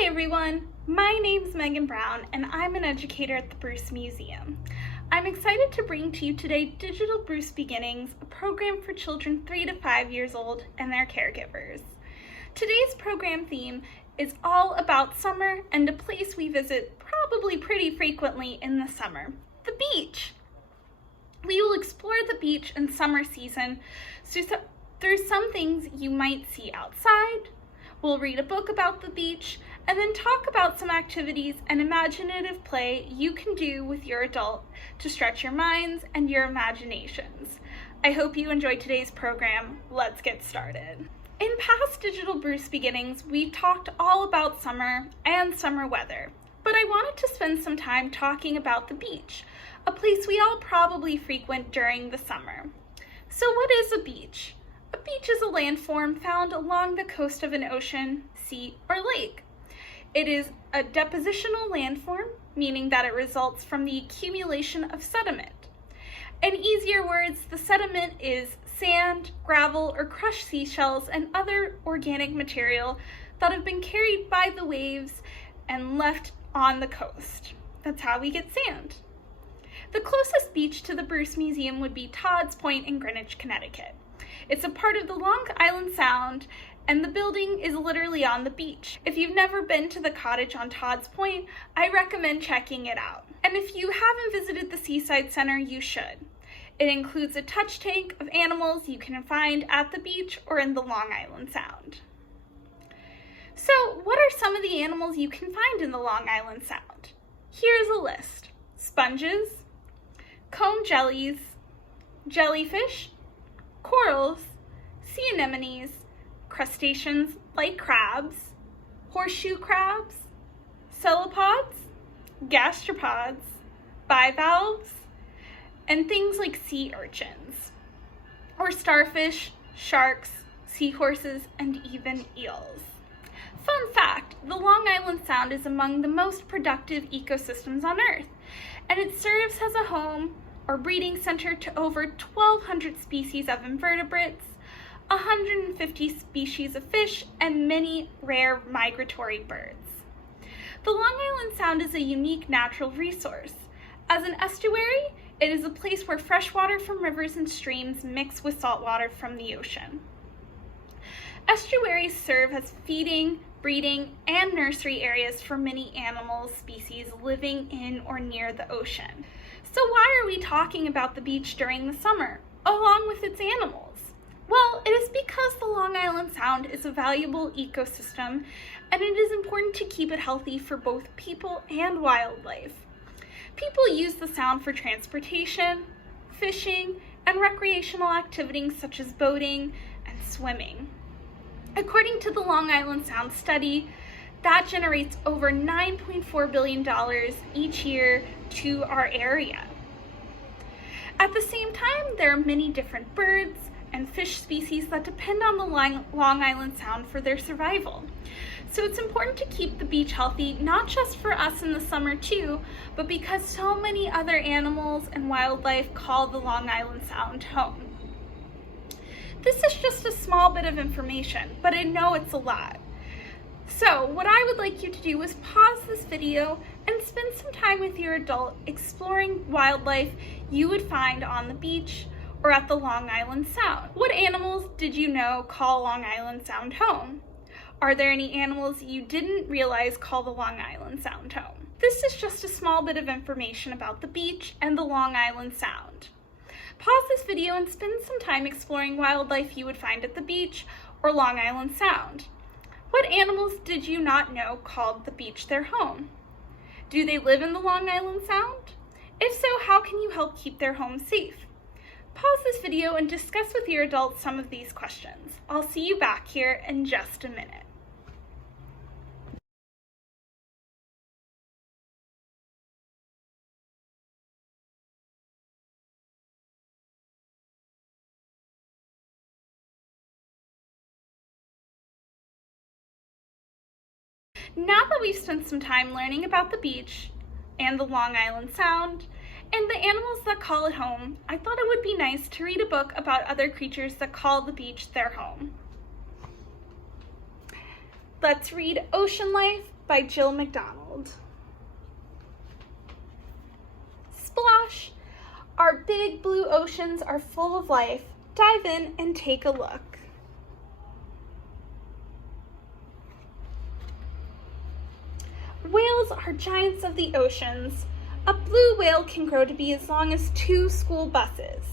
Hi everyone, my name's Megan Brown and I'm an educator at the Bruce Museum. I'm excited to bring to you today Digital Bruce Beginnings, a program for children 3 to 5 years old and their caregivers. Today's program theme is all about summer and a place we visit probably pretty frequently in the summer, the beach. We will explore the beach in summer season through some things you might see outside. We'll read a book about the beach and then talk about some activities and imaginative play you can do with your adult to stretch your minds and your imaginations. I hope you enjoyed today's program. Let's get started. In past Digital Bruce Beginnings, we talked all about summer and summer weather, but I wanted to spend some time talking about the beach, a place we all probably frequent during the summer. So what is a beach? A beach is a landform found along the coast of an ocean, sea, or lake. It is a depositional landform, meaning that it results from the accumulation of sediment. In easier words, the sediment is sand, gravel, or crushed seashells and other organic material that have been carried by the waves and left on the coast. That's how we get sand. The closest beach to the Bruce Museum would be Todd's Point in Greenwich, Connecticut. It's a part of the Long Island Sound, and the building is literally on the beach. If you've never been to the cottage on Todd's Point, I recommend checking it out. And if you haven't visited the Seaside Center, you should. It includes a touch tank of animals you can find at the beach or in the Long Island Sound. So, what are some of the animals you can find in the Long Island Sound? Here's a list. Sponges, comb jellies, jellyfish, corals, sea anemones, crustaceans like crabs, horseshoe crabs, cephalopods, gastropods, bivalves, and things like sea urchins, or starfish, sharks, seahorses, and even eels. Fun fact, the Long Island Sound is among the most productive ecosystems on Earth, and it serves as a home or breeding center to over 1,200 species of invertebrates, 150 species of fish, and many rare migratory birds. The Long Island Sound is a unique natural resource. As an estuary, it is a place where fresh water from rivers and streams mix with salt water from the ocean. Estuaries serve as feeding, breeding, and nursery areas for many animal species living in or near the ocean. So why are we talking about the beach during the summer, along with its animals? Well, it is because the Long Island Sound is a valuable ecosystem, and it is important to keep it healthy for both people and wildlife. People use the Sound for transportation, fishing, and recreational activities such as boating and swimming. According to the Long Island Sound study, that generates over $9.4 billion each year to our area. At the same time, there are many different birds and fish species that depend on the Long Island Sound for their survival. So it's important to keep the beach healthy, not just for us in the summer too, but because so many other animals and wildlife call the Long Island Sound home. This is just a small bit of information, but I know it's a lot. So what I would like you to do is pause this video and spend some time with your adult exploring wildlife you would find on the beach or at the Long Island Sound. What animals did you know call Long Island Sound home? Are there any animals you didn't realize call the Long Island Sound home? This is just a small bit of information about the beach and the Long Island Sound. Pause this video and spend some time exploring wildlife you would find at the beach or Long Island Sound. What animals did you not know called the beach their home? Do they live in the Long Island Sound? If so, how can you help keep their home safe? Pause this video and discuss with your adults some of these questions. I'll see you back here in just a minute. Now that we've spent some time learning about the beach and the Long Island Sound and the animals that call it home, I thought it would be nice to read a book about other creatures that call the beach their home. Let's read Ocean Life by Jill McDonald. Splash! Our big blue oceans are full of life. Dive in and take a look. Whales are giants of the oceans. A blue whale can grow to be as long as 2 school buses.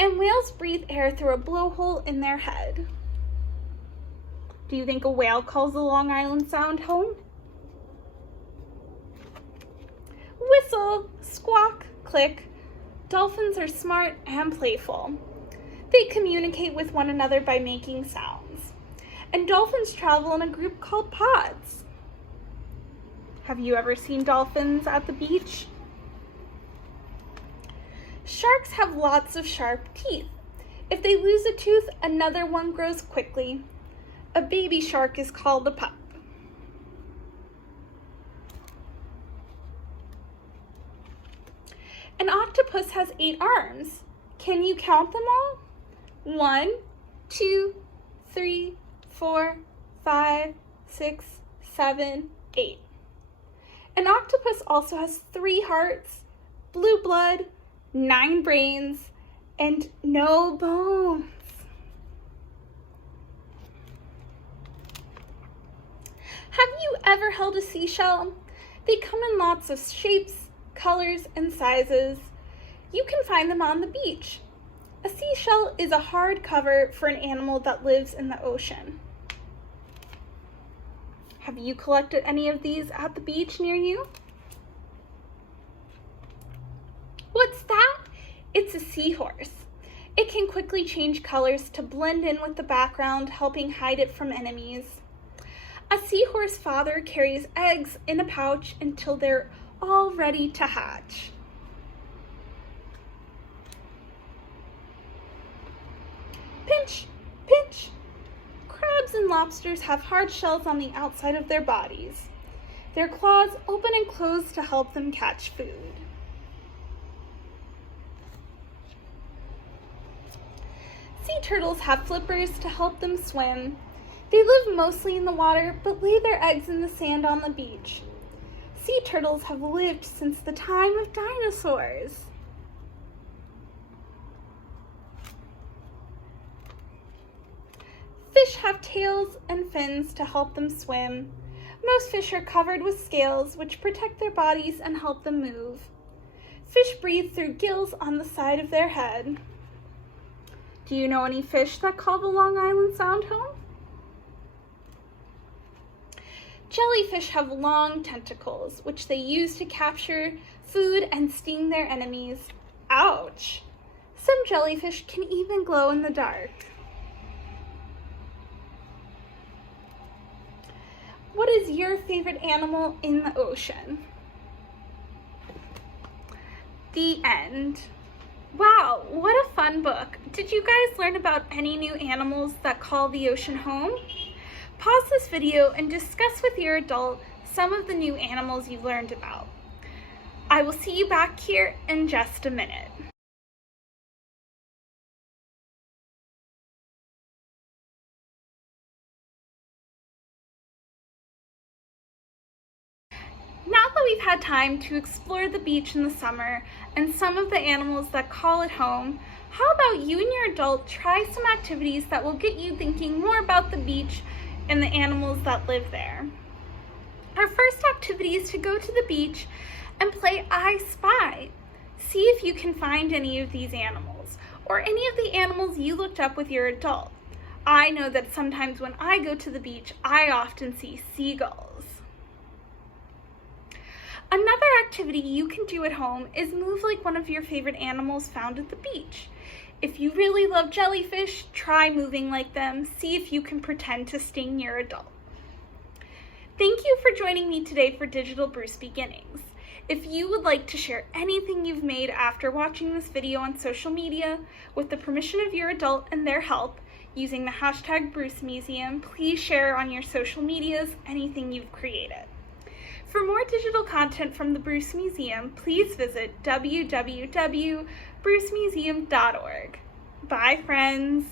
And whales breathe air through a blowhole in their head. Do you think a whale calls the Long Island Sound home? Whistle, squawk, click. Dolphins are smart and playful. They communicate with one another by making sounds. And dolphins travel in a group called pods. Have you ever seen dolphins at the beach? Sharks have lots of sharp teeth. If they lose a tooth, another one grows quickly. A baby shark is called a pup. An octopus has 8 arms. Can you count them all? 1, 2, 3, 4, 5, 6, 7, 8. An octopus also has 3 hearts, blue blood, 9 brains, and no bones. Have you ever held a seashell? They come in lots of shapes, colors, and sizes. You can find them on the beach. A seashell is a hard cover for an animal that lives in the ocean. Have you collected any of these at the beach near you? What's that? It's a seahorse. It can quickly change colors to blend in with the background, helping hide it from enemies. A seahorse father carries eggs in a pouch until they're all ready to hatch. Pinch, pinch. Crabs and lobsters have hard shells on the outside of their bodies. Their claws open and close to help them catch food. Sea turtles have flippers to help them swim. They live mostly in the water, but lay their eggs in the sand on the beach. Sea turtles have lived since the time of dinosaurs. Fish have tails and fins to help them swim. Most fish are covered with scales, which protect their bodies and help them move. Fish breathe through gills on the side of their head. Do you know any fish that call the Long Island Sound home? Jellyfish have long tentacles, which they use to capture food and sting their enemies. Ouch! Some jellyfish can even glow in the dark. What is your favorite animal in the ocean? The end. Wow, what a fun book. Did you guys learn about any new animals that call the ocean home? Pause this video and discuss with your adult some of the new animals you've learned about. I will see you back here in just a minute. Now that we've had time to explore the beach in the summer and some of the animals that call it home, how about you and your adult try some activities that will get you thinking more about the beach and the animals that live there. Our first activity is to go to the beach and play I Spy. See if you can find any of these animals or any of the animals you looked up with your adult. I know that sometimes when I go to the beach, I often see seagulls. Another activity you can do at home is move like one of your favorite animals found at the beach. If you really love jellyfish, try moving like them. See if you can pretend to sting your adult. Thank you for joining me today for Digital Bruce Beginnings. If you would like to share anything you've made after watching this video on social media with the permission of your adult and their help using the hashtag Bruce Museum, please share on your social medias anything you've created. For more digital content from the Bruce Museum, please visit www.brucemuseum.org. Bye, friends.